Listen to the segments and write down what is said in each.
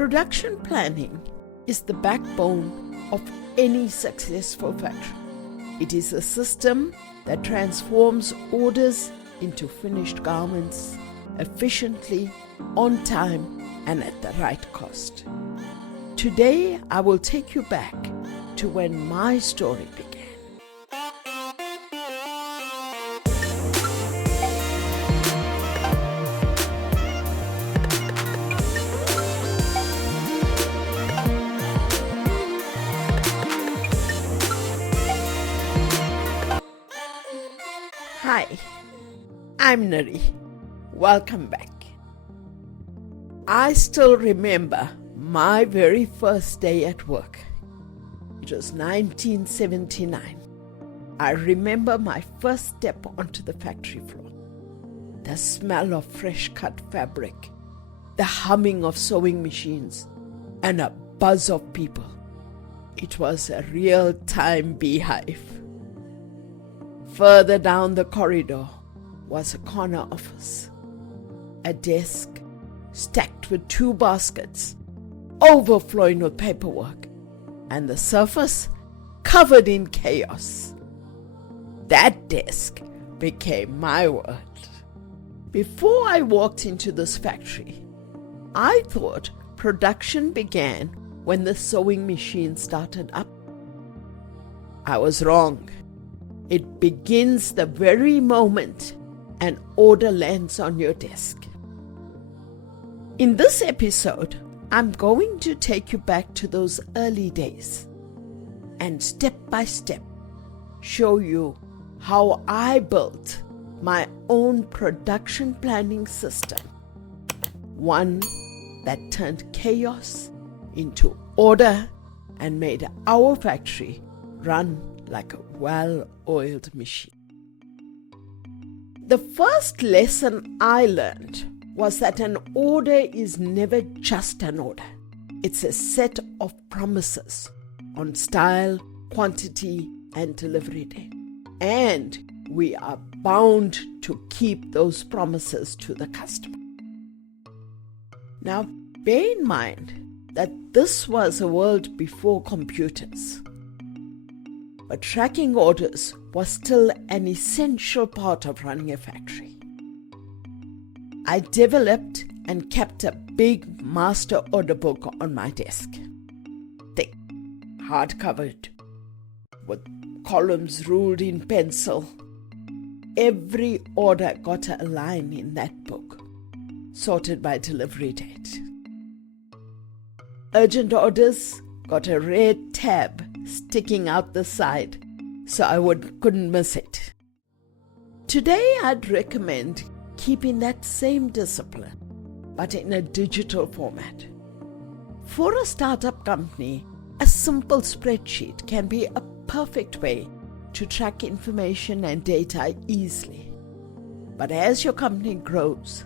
Production planning is the backbone of any successful factory. It is a system that transforms orders into finished garments efficiently, on time, and at the right cost. Today, I will take you back to when my story began. Hi, I'm Nari. Welcome back. I still remember my very first day at work. It was 1979. I remember my first step onto the factory floor. The smell of fresh cut fabric, the humming of sewing machines, and a buzz of people. It was a real-time beehive. Further down the corridor was a corner office, a desk stacked with 2 baskets, overflowing with paperwork, and the surface covered in chaos. That desk became my world. Before I walked into this factory, I thought production began when the sewing machine started up. I was wrong. It begins the very moment an order lands on your desk. In this episode, I'm going to take you back to those early days and step by step show you how I built my own production planning system. One that turned chaos into order and made our factory run like a well-oiled machine. The first lesson I learned was that an order is never just an order. It's a set of promises on style, quantity, and delivery day. And we are bound to keep those promises to the customer. Now, bear in mind that this was a world before computers. But tracking orders was still an essential part of running a factory. I developed and kept a big master order book on my desk. Thick, hard-covered, with columns ruled in pencil. Every order got a line in that book, sorted by delivery date. Urgent orders got a red tab sticking out the side so I couldn't miss it. Today I'd recommend keeping that same discipline, but in a digital format. For a startup company, a simple spreadsheet can be a perfect way to track information and data easily. But as your company grows,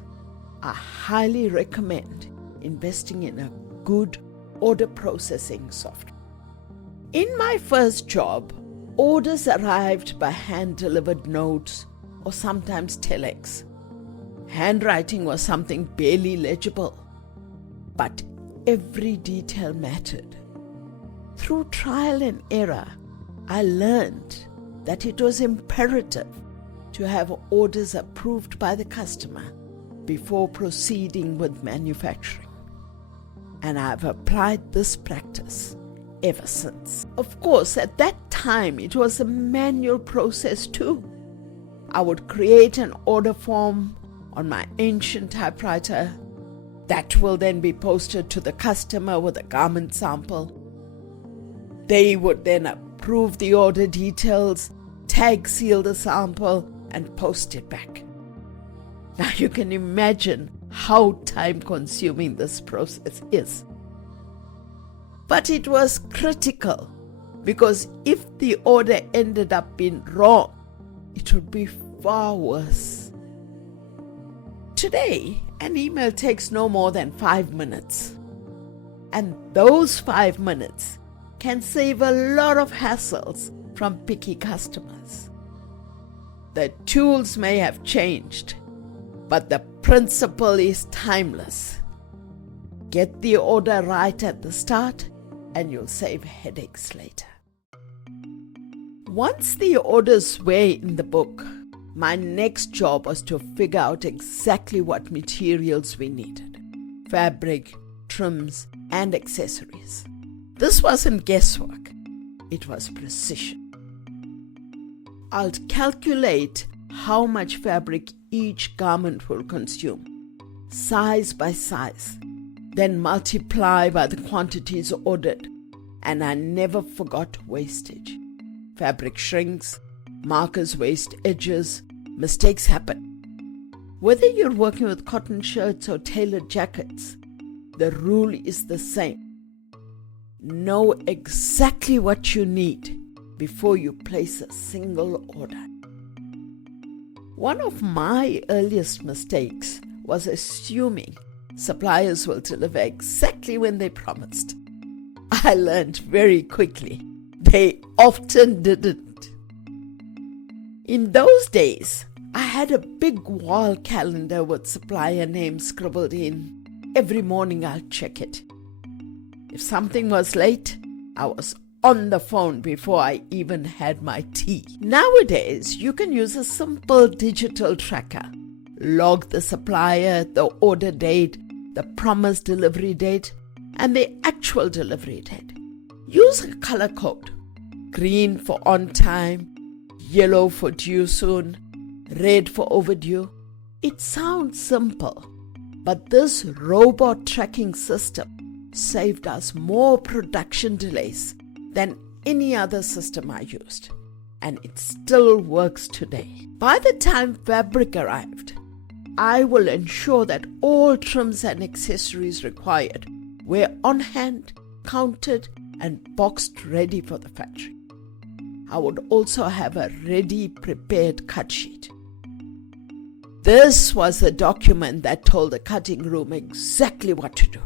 I highly recommend investing in a good order processing software. In my first job, orders arrived by hand-delivered notes or sometimes telex. Handwriting was something barely legible, but every detail mattered. Through trial and error, I learned that it was imperative to have orders approved by the customer before proceeding with manufacturing. And I've applied this practice ever since. Of course, at that time, it was a manual process too. I would create an order form on my ancient typewriter that will then be posted to the customer with a garment sample. They would then approve the order details, tag seal the sample, and post it back. Now you can imagine how time-consuming this process is. But it was critical because if the order ended up being wrong, it would be far worse. Today, an email takes no more than 5 minutes. And those 5 minutes can save a lot of hassles from picky customers. The tools may have changed, but the principle is timeless. Get the order right at the start and you'll save headaches later. Once the orders were in the book, my next job was to figure out exactly what materials we needed: fabric, trims, and accessories. This wasn't guesswork, it was precision. I'll calculate how much fabric each garment will consume, size by size, then multiply by the quantities ordered, and I never forgot wastage. Fabric shrinks, markers waste edges, mistakes happen. Whether you're working with cotton shirts or tailored jackets, the rule is the same. Know exactly what you need before you place a single order. One of my earliest mistakes was assuming suppliers will deliver exactly when they promised. I learned very quickly they often didn't. In those days, I had a big wall calendar with supplier names scribbled in. Every morning I'd check it. If something was late, I was on the phone before I even had my tea. Nowadays, you can use a simple digital tracker. Log the supplier, the order date, the promised delivery date, and the actual delivery date. Use a color code: green for on time, yellow for due soon, red for overdue. It sounds simple, but this robot tracking system saved us more production delays than any other system I used, and it still works today. By the time fabric arrived, I will ensure that all trims and accessories required were on hand, counted, and boxed ready for the factory. I would also have a ready prepared cut sheet. This was the document that told the cutting room exactly what to do.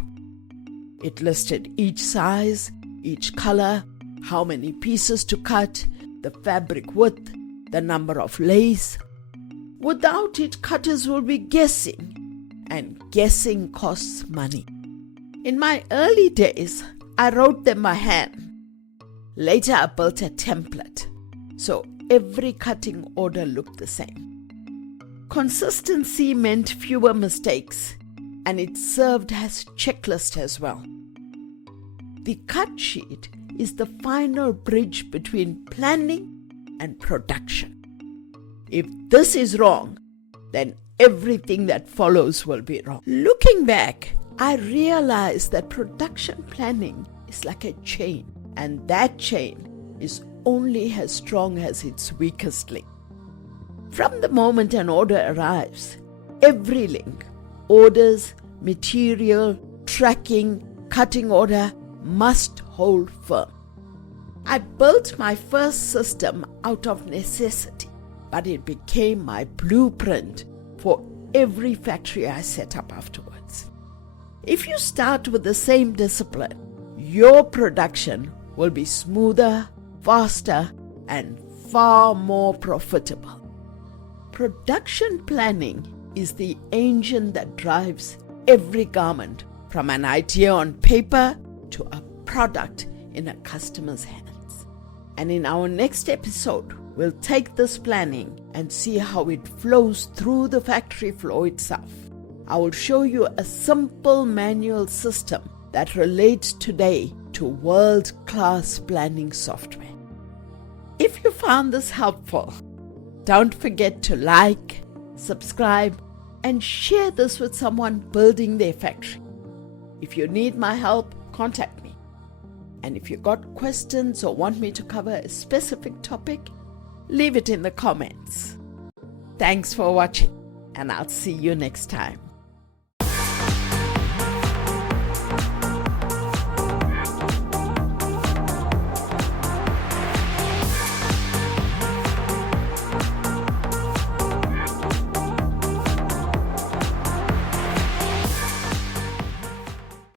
It listed each size, each color, how many pieces to cut, the fabric width, the number of lace. Without it, cutters will be guessing, and guessing costs money. In my early days, I wrote them by hand. Later, I built a template, so every cutting order looked the same. Consistency meant fewer mistakes, and it served as a checklist as well. The cut sheet is the final bridge between planning and production. If this is wrong, then everything that follows will be wrong. Looking back, I realized that production planning is like a chain, and that chain is only as strong as its weakest link. From the moment an order arrives, every link, orders, material, tracking, cutting order, must hold firm. I built my first system out of necessity, but it became my blueprint for every factory I set up afterwards. If you start with the same discipline, your production will be smoother, faster, and far more profitable. Production planning is the engine that drives every garment, from an idea on paper to a product in a customer's hands. And in our next episode, we'll take this planning and see how it flows through the factory floor itself. I will show you a simple manual system that relates today to world-class planning software. If you found this helpful, don't forget to like, subscribe, and share this with someone building their factory. If you need my help, contact me. And if you got questions or want me to cover a specific topic, leave it in the comments. Thanks for watching, and I'll see you next time.